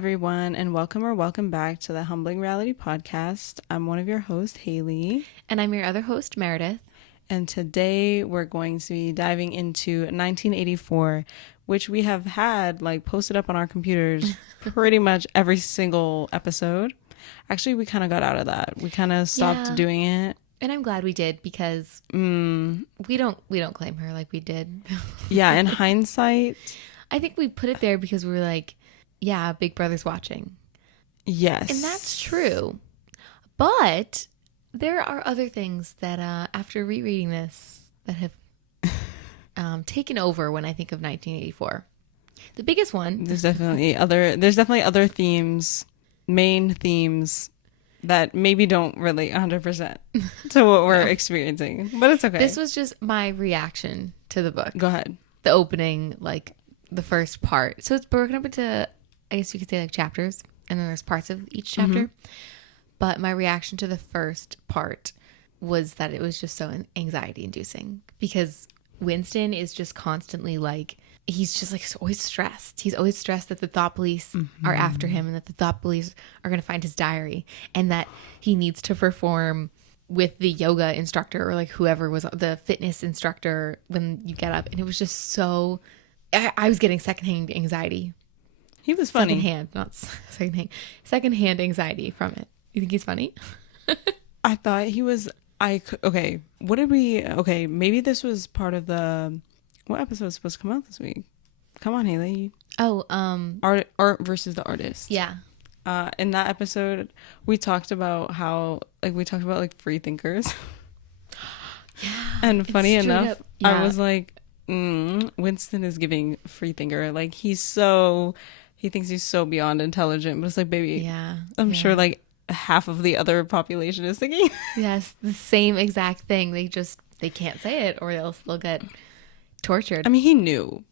everyone, and welcome back to the Humbling Reality Podcast. I'm one of your hosts, Haley. And I'm your other host, Meredith. And today we're going to be diving into 1984, which we have had posted up on our computers pretty much every single episode. Actually, we kind of got out of that. We kind of stopped doing it. And I'm glad we did because we don't claim her like we did. Yeah, in hindsight. I think we put it there because we were like, yeah, Big Brother's watching. Yes. And that's true. But there are other things that after rereading this that have taken over when I think of 1984. The biggest one. There's definitely other themes, main themes that maybe don't really 100% to what we're experiencing. But it's okay. This was just my reaction to the book. Go ahead. The opening, the first part. So it's broken up into, I guess you could say, chapters, and then there's parts of each chapter. Mm-hmm. But my reaction to the first part was that it was just so anxiety inducing because Winston is just constantly he's just always stressed. He's always stressed that the thought police are after him and that the thought police are going to find his diary and that he needs to perform with the yoga instructor or whoever was the fitness instructor when you get up. And it was just so, I was getting secondhand anxiety. He was funny. Secondhand anxiety from it. You think he's funny? I thought he was, okay, maybe this was part of what episode was supposed to come out this week? Come on, Haley. Oh, Art versus the artist. Yeah. In that episode, we talked about how, free thinkers. Yeah. And funny enough, yeah. I was Winston is giving free thinker. He thinks he's so beyond intelligent, but it's baby. Yeah. I'm sure half of the other population is thinking. Yes, the same exact thing. They can't say it or else they'll get tortured. I mean, he knew.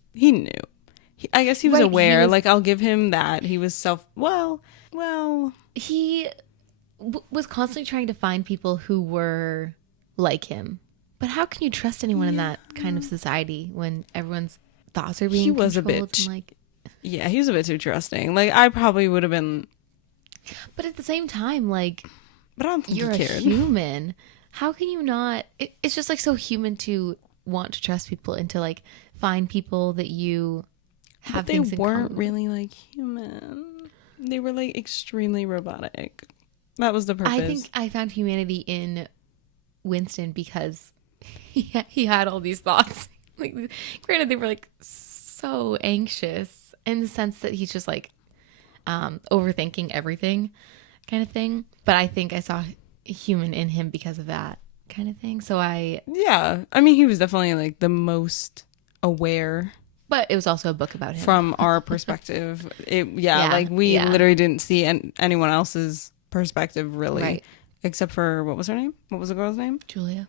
I guess he was aware. I'll give him that. He was He was constantly trying to find people who were like him. But how can you trust anyone in that kind of society when everyone's thoughts are being controlled? He was a bitch. Yeah, he was a bit too trusting. I probably would have been. But at the same time, but I don't think you're he cared. A human. How can you not? It's just so human to want to trust people and to find people that you have. But they weren't really human. They were extremely robotic. That was the purpose. I think I found humanity in Winston because he had all these thoughts. Granted, they were so anxious in the sense that he's just overthinking everything kind of thing. But I think I saw human in him because of that kind of thing. So I mean, he was definitely the most aware. But it was also a book about him. From our perspective. We literally didn't see anyone else's perspective really. Right. Except for, what was her name? What was the girl's name? Julia.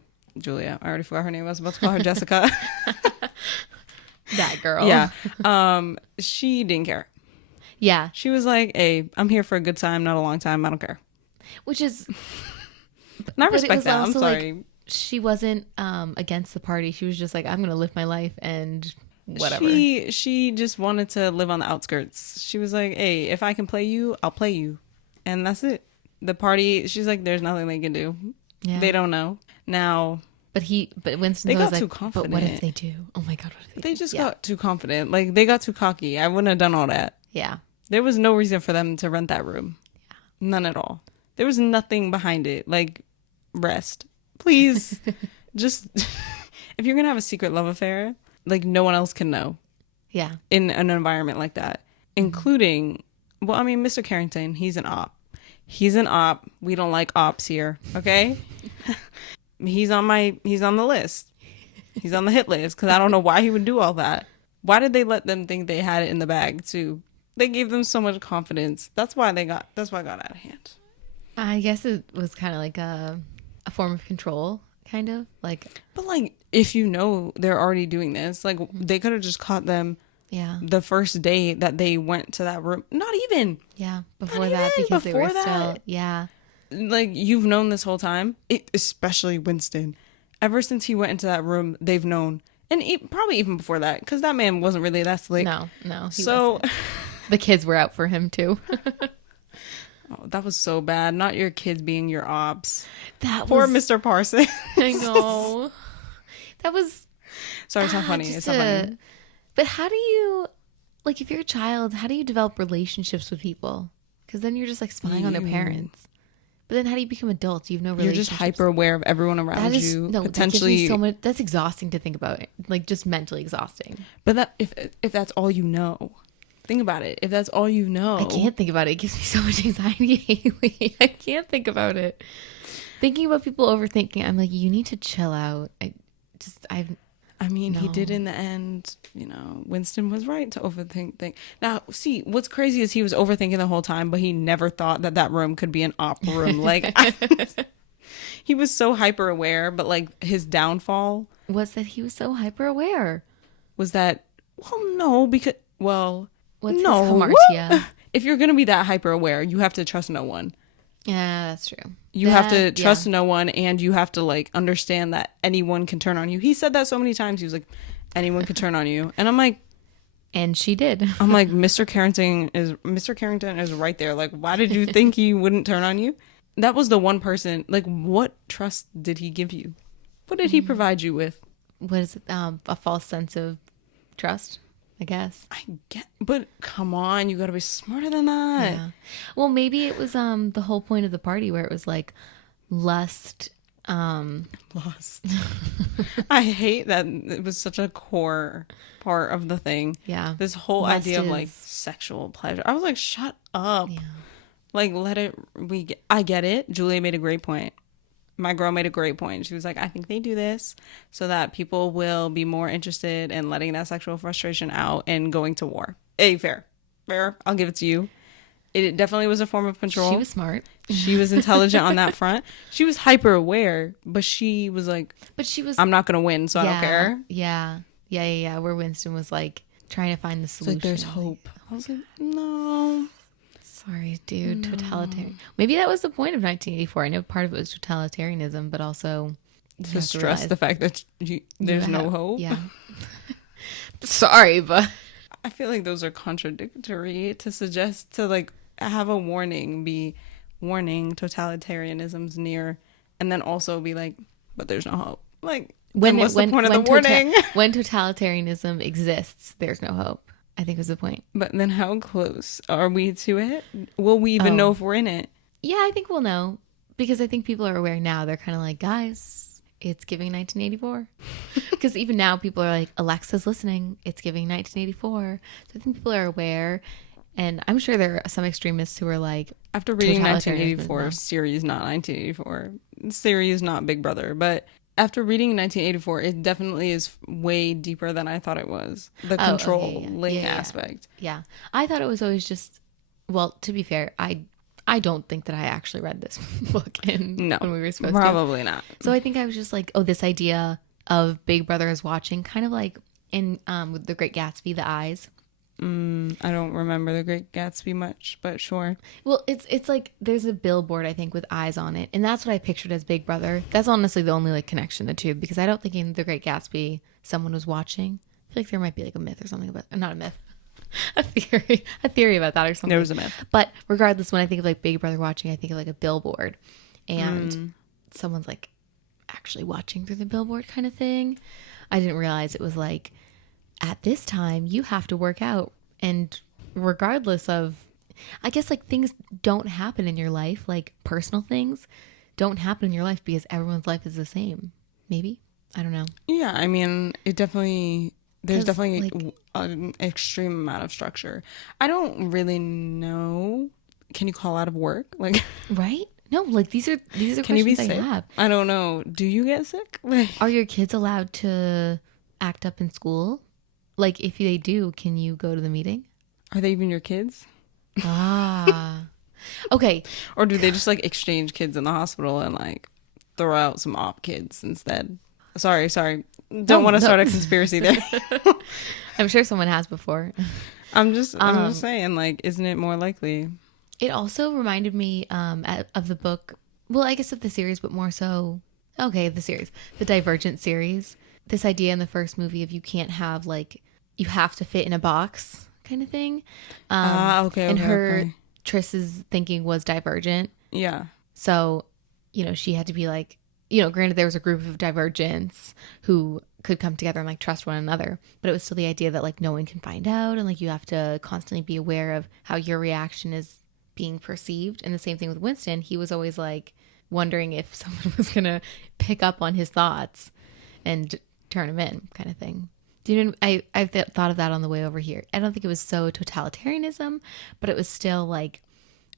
I already forgot her name. I was about to call her Jessica. That girl. Yeah. She didn't care. Yeah. She was hey, I'm here for a good time, not a long time. I don't care. Which is... And I respect that. I'm sorry. She wasn't against the party. She was just I'm going to live my life and whatever. She just wanted to live on the outskirts. She was hey, if I can play you, I'll play you. And that's it. The party, she's there's nothing they can do. Yeah. They don't know. Now... But Winston got too confident. But what if they do? Oh my God, what if they just got too confident. They got too cocky. I wouldn't have done all that. Yeah. There was no reason for them to rent that room. Yeah. None at all. There was nothing behind it. Rest. Please. Just, if you're going to have a secret love affair, no one else can know. Yeah. In an environment like that. Including, Mr. Carrington, he's an op. We don't like ops here. Okay? He's on the list. He's on the hit list because I don't know why he would do all that. Why did they let them think they had it in the bag too? They gave them so much confidence. That's why it got out of hand. I guess it was kind of a form of control, kind of But if they're already doing this, they could have just caught them. Yeah. The first day that they went to that room, not even. Yeah. Before that, because they were still. Yeah. You've known this whole time, especially Winston. Ever since he went into that room, they've known. And probably even before that, because that man wasn't really that slick. No, he so, wasn't. The kids were out for him too. Oh, that was so bad. Not your kids being your ops. That Poor was, Mr. Parsons. I know. That was Sorry, it's not funny. just It's not funny. But how do you, like, if you're a child, how do you develop relationships with people? Because then you're just like spying on their parents. But then how do you become adults? You have no You're just relationships. hyper aware of everyone around That is you. no, Potentially, that gives me so much. That's exhausting to think about. Like, just mentally exhausting. but that if that's all you know, think about it. If that's all you know, I can't think about it. It gives me so much anxiety, Haley. I can't think about it. Thinking about people overthinking, I'm like, you need to chill out. I mean, he did No. in the end. You know, Winston was right to overthink things. Now, see, what's crazy is he was overthinking the whole time, but he never thought that room could be an op room. Like, he was so hyper aware, but like his downfall was that he was so hyper aware. was that, well, no, because, well, What's no. his hamartia? If you're going to be that hyper aware, you have to trust no one. Yeah, that's true. You have to That- trust yeah. no one, and you have to like understand that anyone can turn on you. He said that so many times. He was like, anyone can turn on you. And I'm like, And she did. Mr. Carrington is right there. Like, why did you think he wouldn't turn on you? That was the one person. Like, what trust did he give you? What did he provide you with? What is it? A false sense of trust, I guess. I get, but come on, you got to be smarter than that. Yeah. Well, maybe it was the whole point of the party where it was like lust. Lost. I hate that it was such a core part of the thing. Yeah. This whole Lust idea of like is- sexual pleasure. I was like, shut up. Yeah. Like, let it. I get it. Julia made a great point. My girl made a great point. She was like, I think they do this so that people will be more interested in letting that sexual frustration out and going to war. Hey, fair. I'll give it to you. It definitely was a form of control. She was smart. She was intelligent on that front. She was hyper aware, but she was like, But she was. I'm not going to win, so I don't care. Yeah. Where Winston was like trying to find the It's solution. like, there's hope. I was like, no. Sorry, dude. Totalitarian. Maybe that was the point of 1984. I know part of it was totalitarianism, but also you To have stress realize the fact that there's you no have- hope. Yeah. Sorry, but I feel like those are contradictory to suggest to like have a warning be warning totalitarianism's near and then also be like, but there's no hope. Like, then what's the point of the warning? When totalitarianism exists, there's no hope. I think was the point. But then how close are we to it? Will we even Oh. know if we're in it? Yeah, I think we'll know because I think people are aware now. They're kind of like, guys, it's giving 1984. Because even now, people are like, Alexa's listening. It's giving 1984. So I think people are aware. And I'm sure there are some extremists who are like, After reading Totalitarianism, 1984, no. series not 1984, series not Big Brother, but after reading 1984, it definitely is way deeper than I thought it was. The Oh, okay, controlling yeah. Yeah. aspect. yeah. I thought it was always just, well, to be fair, I don't think that I actually read this book No, when we were supposed to. probably not. So I think I was just like, oh, this idea of Big Brother is watching, kind of like in with The Great Gatsby, The Eyes. I don't remember The Great Gatsby much, but sure. Well, it's like there's a billboard I think with eyes on it, and that's what I pictured as Big Brother. That's honestly the only like connection the two, because I don't think in The Great Gatsby someone was watching. I feel like there might be like a myth or something about, not a myth, a theory about that or something. There was a myth. But regardless, when I think of like Big Brother watching, I think of like a billboard, and someone's like actually watching through the billboard kind of thing. I didn't realize it was like, at this time you have to work out, and regardless of, I guess, like, things don't happen in your life, like personal things don't happen in your life because everyone's life is the same. Maybe, I don't know. Yeah, I mean, it definitely, there's 'Cause, definitely like- an extreme amount of structure. I don't really know. Can you call out of work? Like, Right? No, like these are can you be questions I sick? have. I don't know. Do you get sick? Like, Are your kids allowed to act up in school? Like, if they do, can you go to the meeting? are they even your kids? Ah. Okay. Or do they just like exchange kids in the hospital and like throw out some op kids instead? Sorry. Don't want to no. start a conspiracy there. I'm sure someone has before. I'm just saying, like, isn't it more likely? It also reminded me of the book, well, I guess of the series, but more so, okay, the series, the Divergent series. This idea in the first movie of you can't have, like, you have to fit in a box kind of thing. Okay. And her Okay. Triss's thinking was divergent. Yeah. So, she had to be like, granted there was a group of divergents who could come together and like trust one another, but it was still the idea that like no one can find out, and like you have to constantly be aware of how your reaction is being perceived. And the same thing with Winston. He was always like wondering if someone was going to pick up on his thoughts and turn him in, kind of thing. Do you know? Thought of that on the way over here. I don't think it was so totalitarianism, but it was still like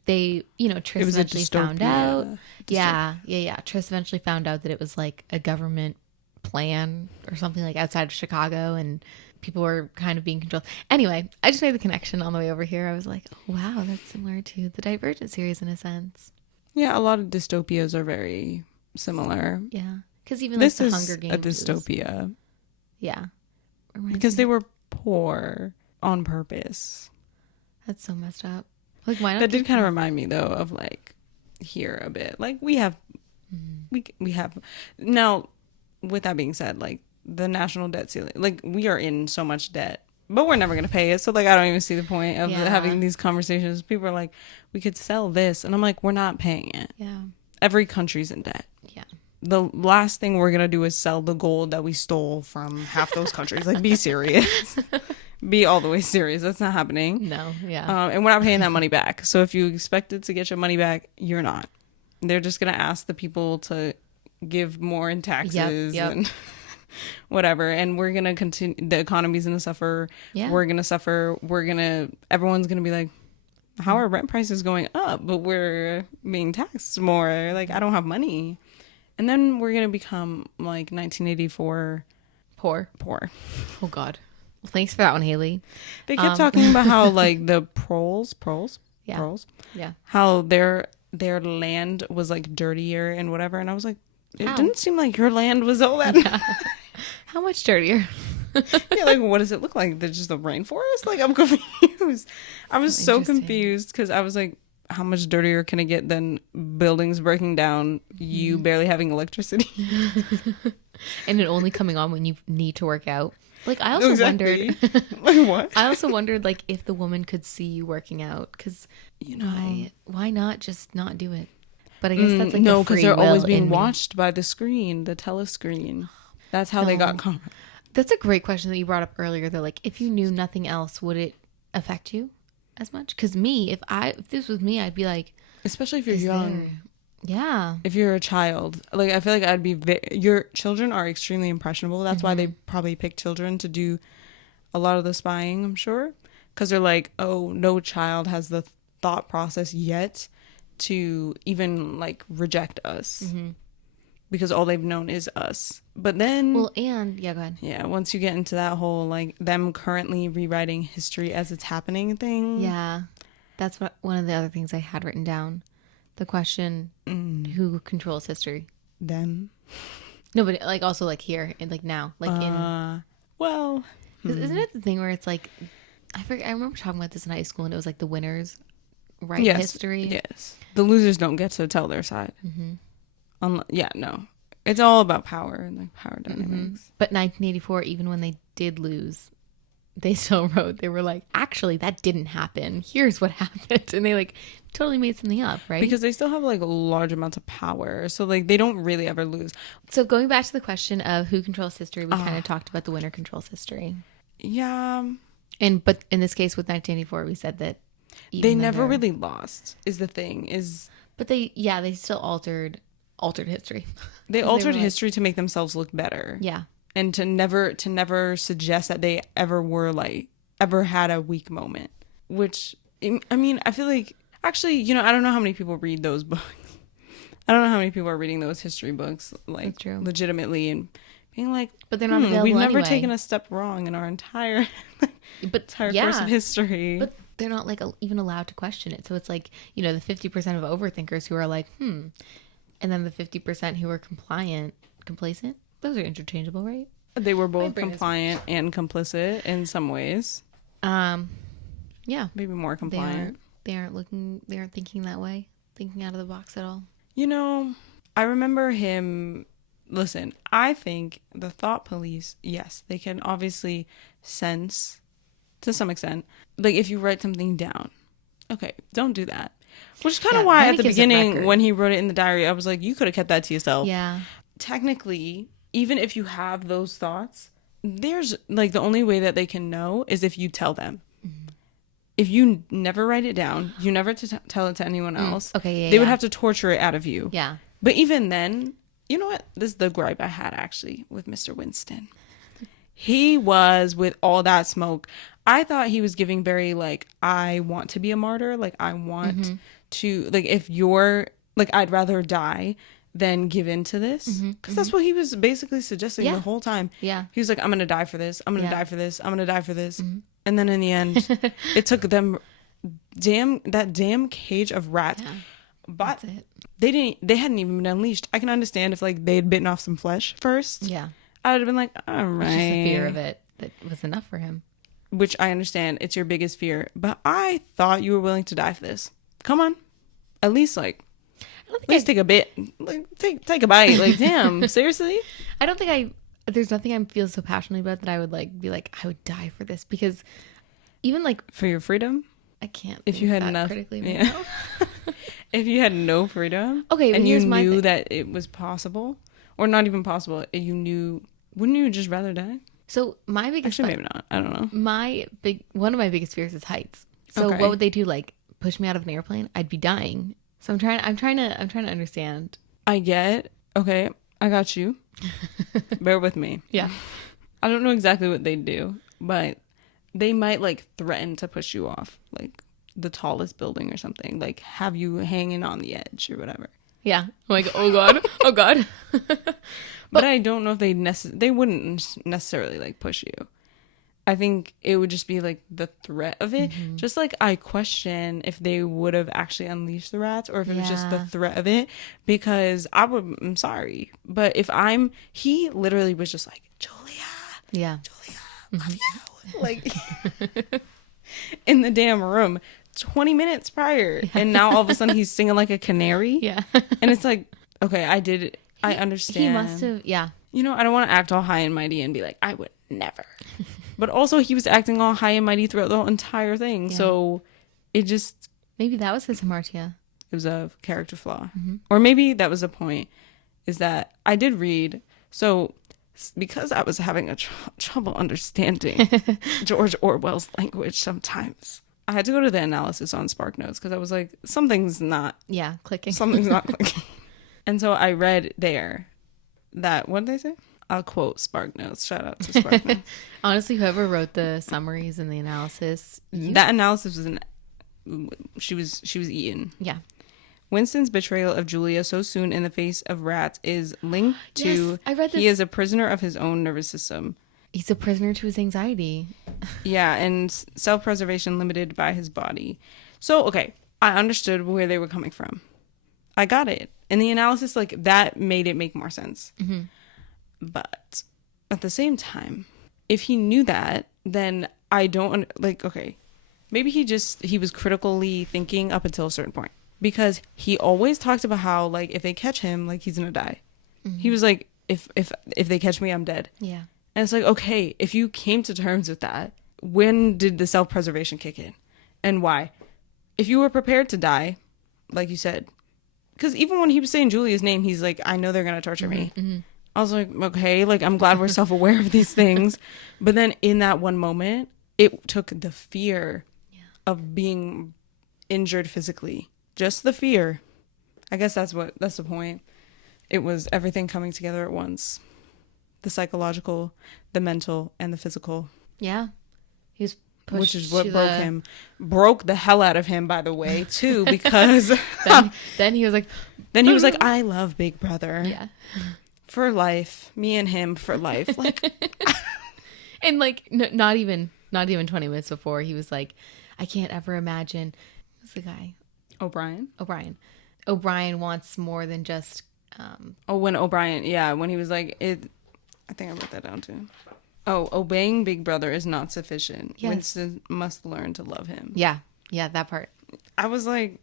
they, Triss It was a eventually found dystopia. out. Yeah. Triss eventually found out that it was like a government plan or something like outside of Chicago, and people were kind of being controlled. Anyway, I just made the connection on the way over here. I was like, oh, wow, that's similar to the Divergent series in a sense. Yeah, a lot of dystopias are very similar. Yeah. Because even This like the is Hunger Games. a dystopia Yeah. Reminds because me- they were poor on purpose. That's so messed up. Like, why not? That did kind of remind me though of like here a bit. Like we have now. With that being said, like the national debt ceiling, like we are in so much debt, but we're never going to pay it. So like I don't even see the point of Yeah. having these conversations. People are like, we could sell this, and I'm like, we're not paying it. Yeah. Every country's in debt. Yeah. The last thing we're going to do is sell the gold that we stole from half those countries. Like, be serious. Be all the way serious. That's not happening. No. Yeah. And we're not paying that money back. So if you expected to get your money back, you're not. They're just going to ask the people to give more in taxes Yep. and whatever. And we're going to continue. The economy's going to suffer. Yeah. We're going to suffer. Everyone's going to be like, how are rent prices going up? But we're being taxed more. Like, I don't have money. And then we're going to become like 1984 Poor. poor. Oh, God. Well, thanks for that one, Haley. They kept talking about how like the proles, Yeah. Yeah. how their land was like dirtier and whatever. And I was like, it How? didn't seem like your land was all that. How much dirtier? Yeah, like what does it look like? There's just a rainforest? Like I'm confused. I was so Interesting. confused because I was like, how much dirtier can it get than buildings breaking down, you barely having electricity? And it only coming on when you need to work out. Like, I also Exactly. wondered. Like what? I also wondered, like, if the woman could see you working out, because You know. why not just not do it? But I guess that's like no, because because they're always being watched by the screen, the telescreen. That's how they got caught. That's a great question that you brought up earlier. Though, like, if you knew nothing else, would it affect you as much? Because me, if this was me, I'd be like, Especially if you're is young. there- yeah, If you're a child, like I feel like I'd be your children are extremely impressionable. That's why they probably pick children to do a lot of the spying, I'm sure, because they're like, oh, no child has the thought process yet to even like reject us because all they've known is us. But then well, and yeah, go ahead. yeah, once you get into that whole like them currently rewriting history as it's happening thing, Yeah, that's what one of the other things I had written down. The question, who controls history? them No, but like also like here and like now, like in. well 'Cause isn't it the thing where it's like, I forget, I remember talking about this in high school, and it was like the winners write history. Yes. The losers don't get to tell their side. Yeah, no. It's all about power and like power dynamics. But 1984, even when they did lose, they still wrote. They were like, actually, that didn't happen. Here's what happened, and they like totally made something up, right? Because they still have like large amounts of power. So like they don't really ever lose. So going back to the question of who controls history, we kind of talked about the winner controls history, Yeah. but in this case with 1984, we said that They even never under- really lost is the thing. But they still altered history. They were altered like- history to make themselves look better. Yeah. And to never suggest that they ever had a weak moment. Which I mean, I feel like actually, I don't know how many people read those books. I don't know how many people are reading those history books like That's true. legitimately and being like, But they're not available we've never anyway. taken a step wrong in our entire But course of history. But they're not like even allowed to question it. So it's like, the 50% of overthinkers who are like, and then the 50% who are complacent. Those are interchangeable, right? They were both brain is- compliant and complicit in some ways. Yeah. Maybe more They compliant. aren't thinking that way, thinking out of the box at all. I remember him. Listen, I think the thought police, yes, they can obviously sense to some extent. Like if you write something down, okay, don't do that. Which is kind of Yeah, why then at it the gives a beginning record. when he wrote it in the diary, I was like, you could have kept that to yourself. Yeah. Technically, even if you have those thoughts, there's like the only way that they can know is if you tell them. If you never write it down, you never tell it to anyone else. Okay, yeah, they would yeah. have to torture it out of you. Yeah. But even then, you know what? This is the gripe I had actually with Mr. Winston. He was with all that smoke. I thought he was giving very like, I want to be a martyr. Like I want to, like if you're like, I'd rather die than give in to this. Because that's what he was basically suggesting Yeah. the whole time. Yeah. He was like, I'm going to die for this. I'm going to Yeah. die for this. I'm going to die for this. And then in the end, it took them that damn cage of rats. Yeah. But That's it. they hadn't even been unleashed. I can understand if like they'd bitten off some flesh first. Yeah. I would have been like, all right. It's just the fear of it that was enough for him. Which I understand. It's your biggest fear. But I thought you were willing to die for this. Come on. At least like, I don't at least take a bit. Like take a bite. Like, damn, seriously? I don't think there's nothing I feel so passionately about that I would like be like, I would die for this, because even like For your freedom? I can't If think you had that enough. critically Yeah. now. If you had no freedom. Okay, and you here's my knew thing. that it was possible. Or not even possible. You knew. Wouldn't you just rather die? So my biggest Actually, maybe not. I don't know. one of my biggest fears is heights. So Okay. what would they do? Like push me out of an airplane? I'd be dying. So I'm trying to understand. I get. Okay, I got you. Bear with me. Yeah. I don't know exactly what they do, but they might like threaten to push you off like the tallest building or something, like have you hanging on the edge or whatever. Yeah. I'm like, oh God. Oh God. But I don't know if they wouldn't necessarily like push you. I think it would just be like the threat of it. Just like I question if they would have actually unleashed the rats or if it was just the Yeah. threat of it, because I'm sorry, but he literally was just like, Julia, Yeah. love you. Like in the damn room 20 minutes prior. And now all of a sudden he's singing like a canary. Yeah. And it's like, okay, I understand. He must have. Yeah. You know, I don't want to act all high and mighty and be like, I would never. But also he was acting all high and mighty throughout the whole entire thing. Yeah. So it Maybe that was his hamartia. it was a character flaw. Or maybe that was the point, is that I did read. So because I was having a trouble understanding George Orwell's language sometimes, I had to go to the analysis on SparkNotes because I was like, something's not Clicking. clicking. And so I read there that, what did they say? I'll quote SparkNotes. Shout out to SparkNotes. Honestly, whoever wrote the summaries and the analysis, That analysis was she was eaten. yeah. Winston's betrayal of Julia so soon in the face of rats is linked to Yes, I read he this. is a prisoner of his own nervous system. He's a prisoner to his anxiety. Yeah, and self-preservation limited by his body. So, okay, I understood where they were coming from. I got it. In the analysis, like, that made it make more sense. But at the same time, if he knew that, then I don't, like, okay, maybe he was critically thinking up until a certain point. Because he always talks about how, like, if they catch him, like, he's gonna die. He was like, if they catch me, I'm dead. Yeah. And it's like, okay, if you came to terms with that, when did the self-preservation kick in? And why? If you were prepared to die, like you said, because even when he was saying Julia's name, he's like, I know they're going to torture me. I was like, okay, like, I'm glad we're self-aware of these things. But then in that one moment, it took the fear of being injured physically. Just the fear. I guess that's the point. It was everything coming together at once. The psychological, the mental, and the physical. Yeah. He was pushed Which is what to broke him. Broke the hell out of him, by the way, too, because Then he was like, then he was like, I love Big Brother. yeah. For life. Me and him for life. Like, And like, not even 20 minutes before, he was like, I can't ever imagine. Who's the guy? O'Brien? O'Brien wants more than just, Oh, when O'Brien, yeah, when he was like, I think I wrote that down too. Oh, obeying Big Brother is not sufficient. Yes. Winston must learn to love him. yeah, that part. I was like,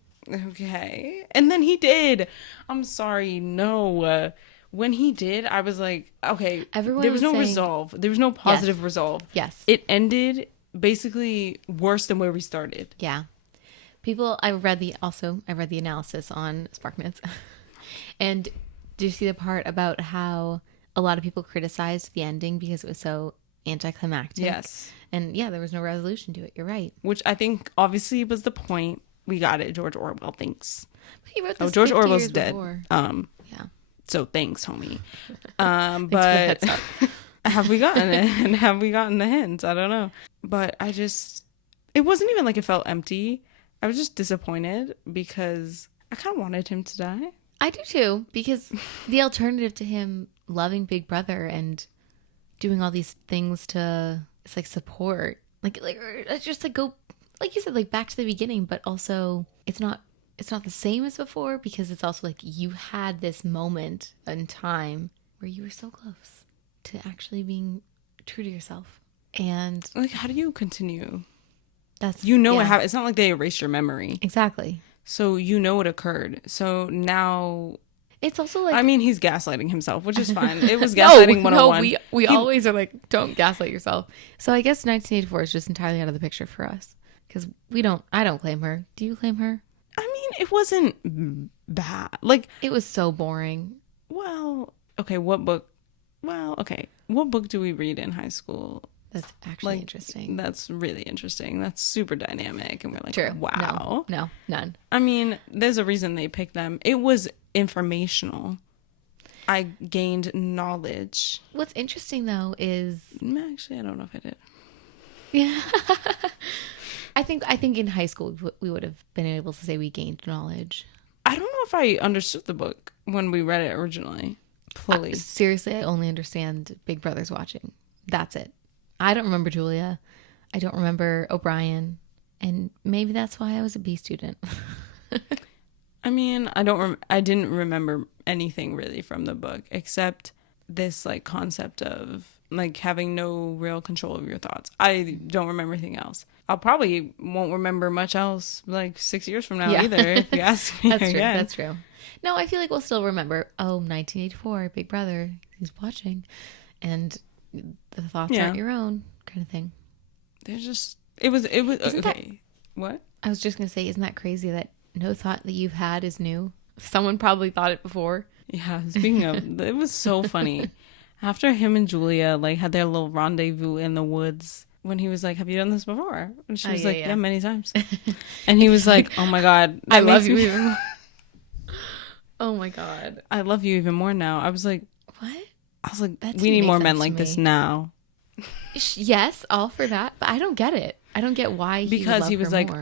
okay. And then he did. I'm sorry, no. When he did, I was like, okay. Everyone there was was no saying- resolve. There was no positive resolve. Yes. It ended basically worse than where we started. Yeah. I read the analysis on SparkNotes. And did you see the part about how a lot of people criticized the ending because it was so anticlimactic? Yes. And yeah, there was no resolution to it. You're right. Which I think obviously was the point. We got it, George Orwell. Thanks. He wrote this George 50 Orwell's years dead. before. Yeah. So thanks, homie. But Thanks for the heads up. have we gotten it? And have we gotten the hints? I don't know. But it wasn't even like it felt empty. I was just disappointed because I kind of wanted him to die. I do too, because the alternative to him loving Big Brother and doing all these things to, it's like support, like it's just like go, like you said, like back to the beginning, but also it's not the same as before, because it's also like you had this moment in time where you were so close to actually being true to yourself. And Like, how do you continue? that's, What yeah, happened. It's not like they erased your memory. exactly. So you know what occurred. So now, It's also like, I mean, he's gaslighting himself, which is fine. It was gaslighting 101. No, we always are like, don't gaslight yourself. So I guess 1984 is just entirely out of the picture for us, because I don't claim her. Do you claim her? I mean, it wasn't bad. Like, It was so boring. well, okay, what book? Well, okay, what book do we read in high school? That's actually Like, interesting. That's really interesting. That's super dynamic. And we're like, True. wow. No, none. I mean, there's a reason they picked them. It was informational. I gained knowledge. What's interesting though is, Actually, I don't know if I did. yeah, I think in high school we would have been able to say we gained knowledge. I don't know if I understood the book when we read it originally fully. Seriously, I only understand Big Brother's watching. That's it. I don't remember Julia. I don't remember O'Brien. And maybe that's why I was a B student. I mean, I didn't remember anything really from the book except this like concept of like having no real control of your thoughts. I don't remember anything else. I'll probably won't remember much else like 6 years from now Yeah. either if you ask me That's true. again. That's true. No, I feel like we'll still remember, 1984, Big Brother, he's watching. And the thoughts Yeah. aren't your own, kind of thing. There's just it was Isn't okay. What? I was just going to say, isn't that crazy that no thought that you've had is new? Someone probably thought it before. Yeah, speaking of, it was so funny. After him and Julia like had their little rendezvous in the woods, when he was like, "Have you done this before?" And she Oh, was yeah, like, yeah. "Yeah, many times." And he was like, "Oh my god, I that love makes you me- even more. Oh my God. I love you even more now." I was like, What? That "We need didn't more make men sense like to this me. now." Yes, all for that. But I don't get it. I don't get why Because he was like, more.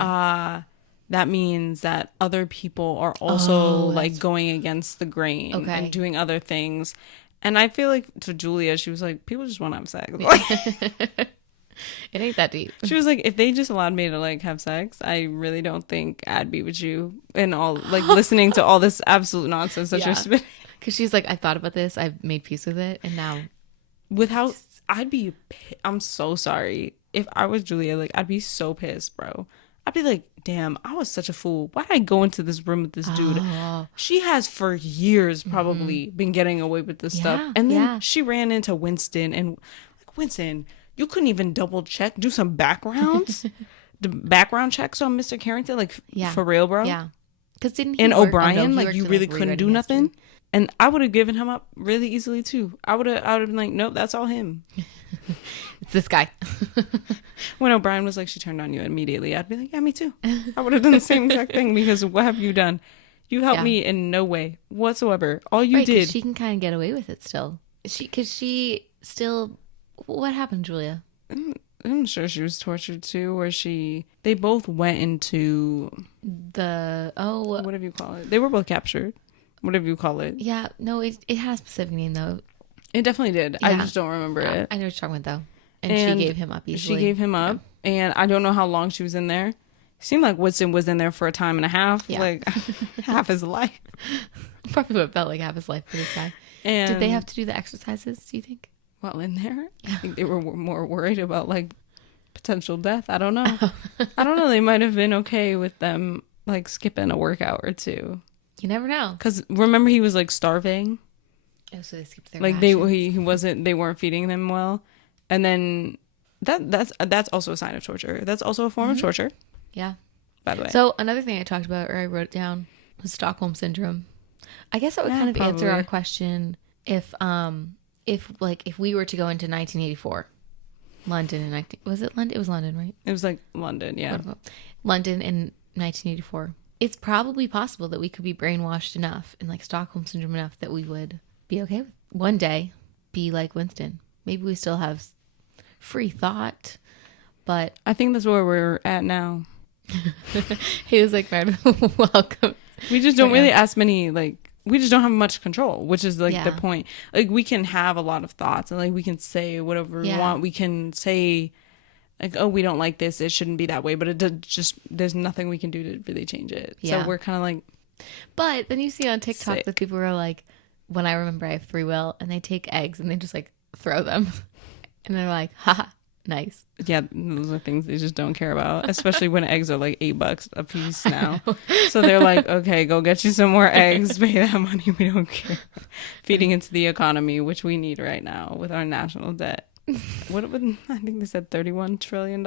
that means that other people are also Oh, like going against the grain Okay. and doing other things. And I feel like to Julia, she was like, people just want to have sex. It ain't that deep. She was like, if they just allowed me to like have sex, I really don't think I'd be with you and all like listening to all this absolute nonsense that Yeah. you're spitting. Because she's like, I thought about this. I've made peace with it. And now, I'm so sorry. If I was Julia, like I'd be so pissed, bro. I'd be like, damn, I was such a fool. Why did I go into this room with this dude? Oh. She has for years probably been getting away with this stuff. Yeah, And then yeah. she ran into Winston and like, Winston, you couldn't even double check, do some backgrounds, the background checks on Mr. Carrington, like Yeah. for real, bro. Yeah. Because didn't he And work- O'Brien, oh, no, he like worked you in, really like, couldn't do rewriting nothing. history. And I would have given him up really easily too. I would have been like, nope, that's all him. It's this guy. When O'Brien was like, she turned on you immediately, I'd be like, yeah, me too. I would have done the same exact thing because what have you done? You helped Yeah. me in no way whatsoever. All you Right, 'cause did. she can kind of get away with it still. Because she still. What happened, Julia? I'm sure she was tortured too, or they both went into, whatever you call it. They were both captured. Whatever you call it. Yeah, no, it has a specific name though. It definitely did. I Yeah. just don't remember it. I know what you're talking about though. And And she gave him up easily. She gave him up, and I don't know how long she was in there. Seemed like Woodson was in there for a time and a half, Yeah. like half his life. Probably what felt like half his life for this guy. And Did they have to do the exercises, do you think? while in there? I think they were more worried about like potential death. I don't know. I don't know. They might have been okay with them like skipping a workout or two. You never know. Because remember, he was like starving. Oh, so they skipped their Like rations. he wasn't. They weren't feeding them well, and then That's also a sign of torture. That's also a form of torture, Yeah. by the way. So another thing I talked about, or I wrote down, was Stockholm syndrome. I guess that would Yeah, kind of answer probably. our question if we were to go into 1984, London in 19, was it London? It was London, right? It was like London, yeah. London in 1984. It's probably possible that we could be brainwashed enough and like Stockholm syndrome enough that we would be okay with one day be like Winston. Maybe we still have free thought, but I think that's where we're at now. he was like, welcome. We just don't really ask many, like, we just don't have much control, which is like the Yeah. point. Like, we can have a lot of thoughts and like we can say whatever we Yeah. want. We can say like, oh, we don't like this, it shouldn't be that way, but it does just, there's nothing we can do to really change it. Yeah. So we're kind of like, But then you see on TikTok Sick. that people are like, when I remember I have free will, and they take eggs and they just like throw them, and they're like, haha, nice. yeah, those are things they just don't care about, especially when eggs are like $8 a piece now. So they're like, okay, go get you some more eggs, pay that money, we don't care. Feeding into the economy, which we need right now with our national debt. What would, I think they said $31 trillion.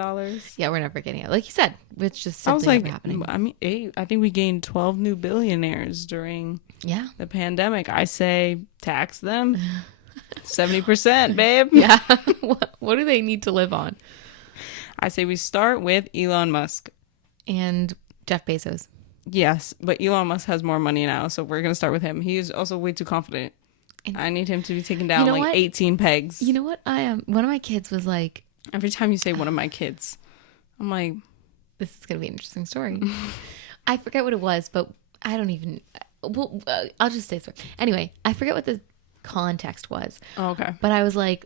Yeah, we're never getting it. Like you said, it's just I was simply like, never happening. I mean, I think we gained 12 new billionaires during Yeah. the pandemic. I say tax them 70%, babe. Yeah. What do they need to live on? I say we start with Elon Musk. And Jeff Bezos. Yes, but Elon Musk has more money now, so we're going to start with him. He is also way too confident. I need him to be taken down You know like what? 18 pegs. You know what? One of my kids was like, Every time you say one of my kids, I'm like, this is going to be an interesting story. I forget what it was, but I don't even, well, I'll just say so. Anyway, I forget what the context was, oh, okay. but I was like,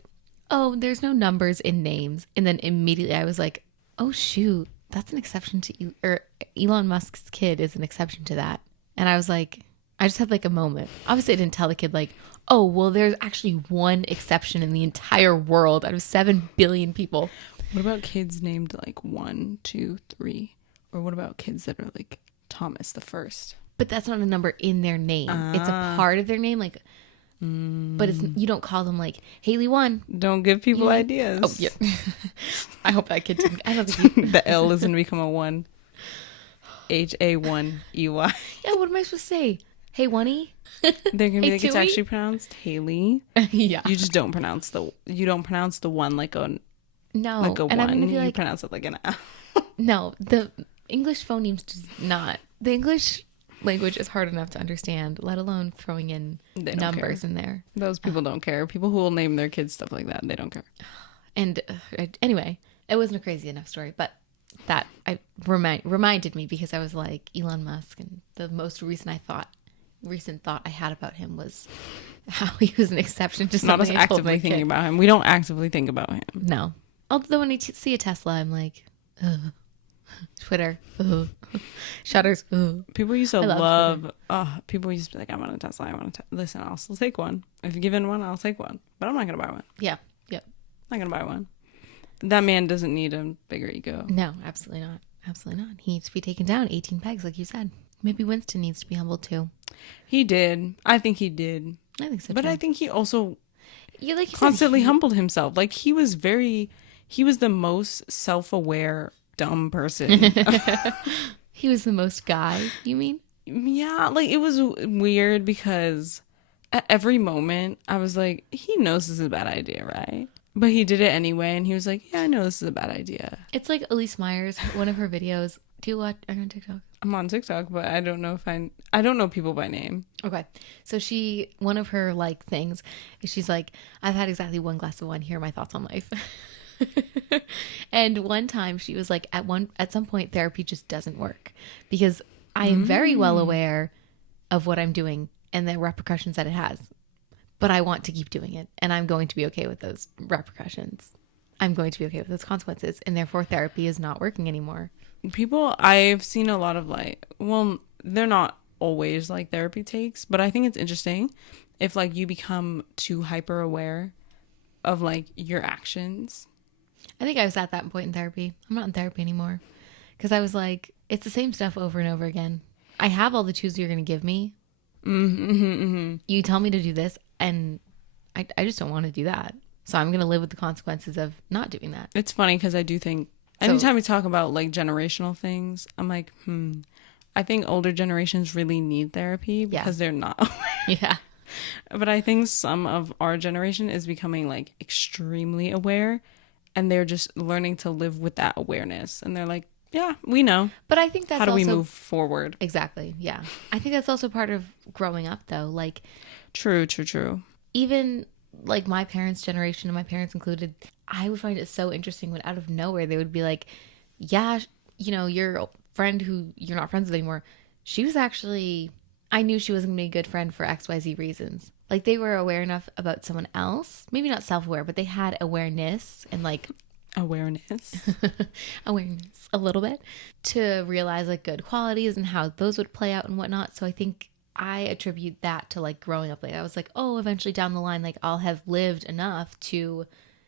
oh, there's no numbers in names. And then immediately I was like, oh, shoot, that's an exception to, or Elon Musk's kid is an exception to that. And I was like, I just had like a moment. Obviously, I didn't tell the kid like, oh, well, there's actually one exception in the entire world out of 7 billion people. What about kids named like 1, 2, 3? Or what about kids that are like Thomas the First? But that's not a number in their name. It's a part of their name. Like, but it's, you don't call them like Haley 1. Don't give people ideas. Oh, yeah. I hope that kid didn't. I don't think he, The L is going to become a 1. HA1EY. yeah, what am I supposed to say? Hey, one-y? They're going to be Hey, like, it's Tui? actually pronounced Haley. Yeah. You just don't pronounce the one like a No. like a and I'm one. going to be You like, pronounce it like an L. no, the English phonemes does not. The English language is hard enough to understand, let alone throwing in They don't numbers in there. Those people don't care. People who will name their kids stuff like that, they don't care. And anyway, it wasn't a crazy enough story, but that reminded me because I was like Elon Musk, and the most recent thought I had about him was how he was an exception to Not us something I told my actively thinking kid. about him. We don't actively think about him. No. Although when I see a Tesla, I'm like, ugh. Twitter, ugh. Shutters, ugh. People used to I love people used to be like, I want a Tesla. Listen, I'll still take one. If you're given one, I'll take one. But I'm not going to buy one. Yeah, yep. I'm not going to buy one. That man doesn't need a bigger ego. No, absolutely not. Absolutely not. He needs to be taken down 18 pegs, like you said. Maybe Winston needs to be humbled too. He did. I think he did. I think so But too. I think he also you like you constantly said, humbled himself. Like he was the most self-aware dumb person. he was the most guy, you mean? Yeah, like it was weird because at every moment I was like, he knows this is a bad idea, right? But he did it anyway, and he was like, yeah, I know this is a bad idea. It's like Elise Myers, one of her videos. Do you watch? Are you on TikTok? I'm on TikTok, but I don't know I don't know people by name. Okay. So one of her like things is she's like, I've had exactly one glass of wine. Here are my thoughts on life. And one time she was like, at some point therapy just doesn't work because I am very well aware of what I'm doing and the repercussions that it has, but I want to keep doing it and I'm going to be okay with those repercussions. I'm going to be okay with those consequences, and therefore therapy is not working anymore. People, I've seen a lot of like, well, they're not always like therapy takes, but I think it's interesting if like you become too hyper aware of like your actions. I think I was at that point in therapy. I'm not in therapy anymore because I was like, it's the same stuff over and over again. I have all the tools you're going to give me. You tell me to do this, and I just don't want to do that. So I'm going to live with the consequences of not doing that. It's funny because I do think So- anytime we talk about like generational things, I'm like, I think older generations really need therapy because they're not. Yeah. But I think some of our generation is becoming like extremely aware, and they're just learning to live with that awareness. And they're like, yeah, we know. But I think that's How do we also- move forward? Exactly. Yeah. I think that's also part of growing up, though. Like, True. even like my parents' generation, and my parents included, I would find it so interesting when out of nowhere they would be like, yeah, you know, your friend who you're not friends with anymore, she was actually, I knew she wasn't going to be a good friend for XYZ reasons. Like, they were aware enough about someone else, maybe not self-aware, but they had awareness and like Awareness. awareness a little bit to realize like good qualities and how those would play out and whatnot. So I think I attribute that to like growing up. Like, I was like, oh, eventually down the line, like I'll have lived enough to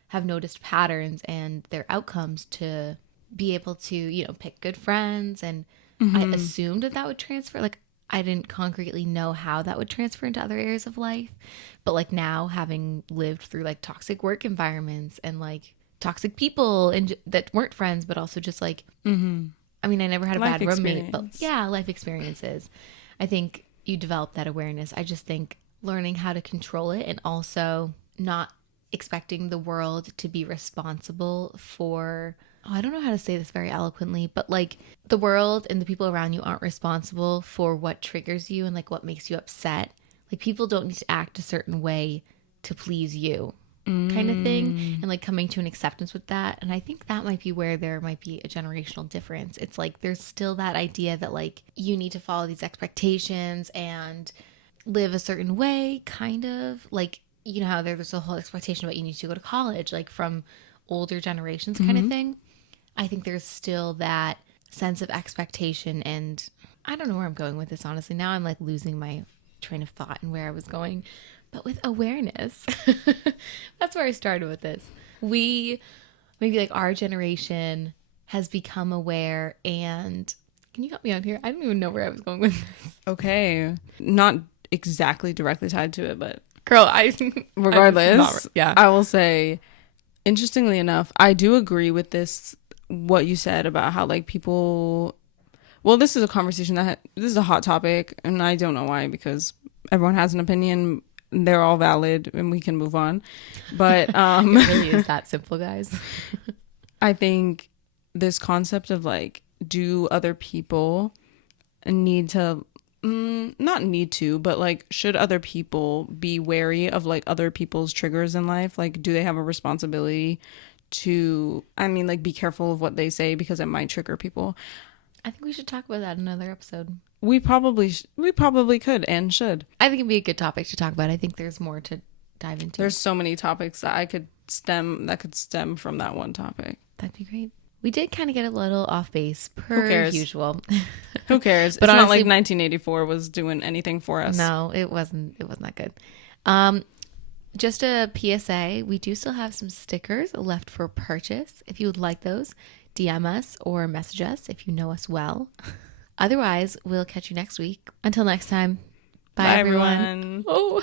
have noticed patterns and their outcomes to be able to, you know, pick good friends. And I assumed that would transfer. Like, I didn't concretely know how that would transfer into other areas of life. But like now, having lived through like toxic work environments and like toxic people and that weren't friends, but also just like, I mean, I never had a Life bad roommate, but experience. yeah, life experiences. I think you develop that awareness. I just think learning how to control it and also not expecting the world to be responsible for, I don't know how to say this very eloquently, but like the world and the people around you aren't responsible for what triggers you and like what makes you upset. Like, people don't need to act a certain way to please you, kind of thing, and like coming to an acceptance with that. And I think that might be where there might be a generational difference. It's like there's still that idea that like you need to follow these expectations and live a certain way, kind of like, you know how there's a whole expectation about you need to go to college, like from older generations kind of thing. I think there's still that sense of expectation, and I don't know where I'm going with this, honestly. Now I'm like losing my train of thought and where I was going. But with awareness, that's where I started with this. We, maybe like our generation has become aware, and can you help me out here? I don't even know where I was going with this. Okay. Not exactly directly tied to it, but Girl, regardless, yeah. I will say, interestingly enough, I do agree with this, what you said about how like people, well, this is a conversation this is a hot topic, and I don't know why, because everyone has an opinion. They're all valid and we can move on. But It really is that simple, guys. I think this concept of like, do other people need to, not need to, but like, should other people be wary of like other people's triggers in life? Like, do they have a responsibility to, I mean, like, be careful of what they say because it might trigger people? I think we should talk about that in another episode. We probably could and should. I think it'd be a good topic to talk about. I think there's more to dive into. There's so many topics that could stem from that one topic. That'd be great. We did kind of get a little off base per cares? usual. Who cares? But It's not honestly- like 1984 was doing anything for us. No, it wasn't that good. Just a PSA, we do still have some stickers left for purchase. If you would like those, DM us or message us if you know us well. Otherwise, we'll catch you next week. Until next time, bye everyone. everyone. Oh.